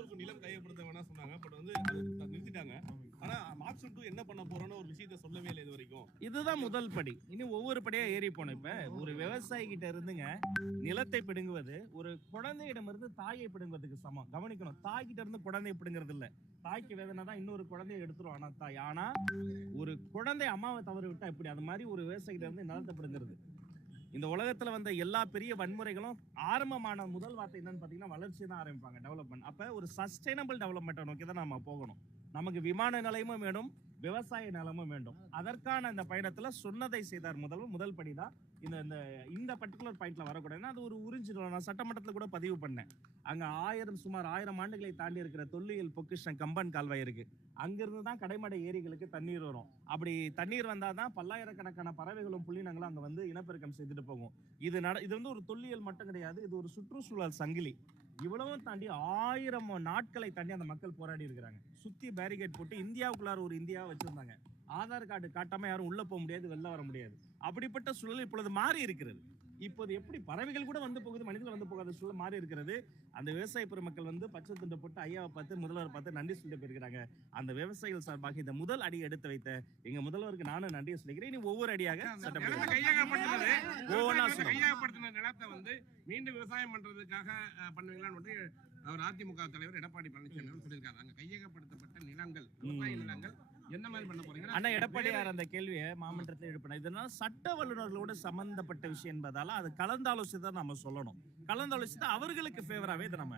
முதல்வருக்கு நிலம் கையப்படுத்த வேணா சொன்னாங்க. பட் வந்து நிறுத்திட்டாங்க. ஆனா ஆப்ஷன் 2 என்ன பண்ண போறோம்னு ஒரு விஷயத்த சொல்லவே இல்லை இது வரைக்கும். இதுதான் முதல் படி. இனி ஒவ்வொரு படியா ஏறி போனோம். இப்ப ஒரு விவசாயி கிட்ட இருந்துங்க நிலத்தை பிடுங்குவது ஒரு குழந்தையிடமிருந்து தாயை பிடுங்குவதுக்கு சமம். கவனிக்கணும், தாய் கிட்ட இருந்து குழந்தையை பிடுங்குறது இல்ல. தாய்க்கு வேதனை தான் இன்னொரு குழந்தையை எடுத்துரும் ஆனா தாய். ஆனா ஒரு குழந்தை அம்மாவை தவறு விட்டா எப்படி, அது மாதிரி ஒரு விவசாயிகிட்ட இருந்து நிலத்தை பிடுங்குறது. இந்த உலகத்துல வந்த எல்லா பெரிய வன்முறைகளும் ஆரம்பமான முதல் வார்த்தை என்னன்னு பாத்தீங்கன்னா வளர்ச்சி தான் ஆரம்பிப்பாங்க, டெவலப்மெண்ட். அப்ப ஒரு சஸ்டைனபிள் டெவலப்மெண்ட்டை நோக்கி தான் நம்ம போகணும். நமக்கு விமான நிலையமும் வேணும், விவசாய நிலமும் வேண்டும். அதற்கான இந்த பயணத்துல சொன்னதை செய்தார் முதல்வர். முதல் படிதான் இந்த பர்டிகுலர் பாயிண்ட்ல வரக்கூடாதுன்னா அது ஒரு உறிஞ்சிடும். நான் சட்டமன்றத்தில் கூட பதிவு பண்ணேன். அங்க சுமார் 1000 ஆண்டுகளை தாண்டி இருக்கிற தொல்லியல் பொக்கிஷம் கம்பன் கால்வாய் இருக்கு. அங்கிருந்து தான் கடைமடை ஏரிகளுக்கு தண்ணீர் வரும். அப்படி தண்ணீர் வந்தாதான் பல்லாயிரக்கணக்கான பறவைகளும் புள்ளினங்களும் அங்க வந்து இனப்பெருக்கம் செய்துட்டு போகும். இது வந்து ஒரு தொல்லியல் மட்டும் கிடையாது, இது ஒரு சுற்றுச்சூழல் சங்கிலி. இவ்வளவும் தாண்டி 1000 நாட்களை தாண்டி அந்த மக்கள் போராடி இருக்கிறாங்க. சுத்தி பேரிகேட் போட்டு இந்தியாவுக்குள்ளார ஒரு இந்தியாவை வச்சிருந்தாங்க. ஆதார் கார்டு காட்டாம யாரும் உள்ள போக முடியாது, வெளில வர முடியாது. அப்படிப்பட்ட சூழல் இப்பொழுது மாறி இருக்கிறது. இப்போது எப்படி பறவைகள் கூட வந்து போகுது, மனிதர்கள் வந்து போகாத சூழல் மாறி இருக்கிறது. அந்த விவசாய பெருமக்கள் வந்து பச்சை துண்டை போட்டு ஐயாவை பார்த்து முதல்வர் பார்த்து நன்றி சொல்லிட்டு போயிருக்கிறாங்க. அந்த விவசாயிகள் சார்பாக இந்த முதல் அடி எடுத்து வைத்த எங்க முதல்வருக்கு நானும் நன்றியை சொல்லிக்கிறேன். இனி ஒவ்வொரு அடியாக கையகப்படுத்தின நிலத்தை வந்து மீண்டும் விவசாயம் பண்றதுக்காக பண்ணுவீங்களான்னு அவர் அதிமுக தலைவர் எடப்பாடி பழனிசாமி சொல்லியிருக்காரு. அங்க கையகப்படுத்தப்பட்ட நிலங்கள், விவசாய நிலங்கள் என்ன மாதிரி பண்ண போறீங்க? அண்ணா எடப்பாடியார் அந்த கேள்வியை மாமன்றத்தில் எழுப்பினார். இதனால சட்ட வல்லுநர்களோடு சம்பந்தப்பட்ட விஷயம் என்பதால அது கலந்தாலோசித்து தான் நம்ம சொல்லணும். கலந்தாலோசித்து அவர்களுக்கு ஃபேவராகவே இதை நம்ம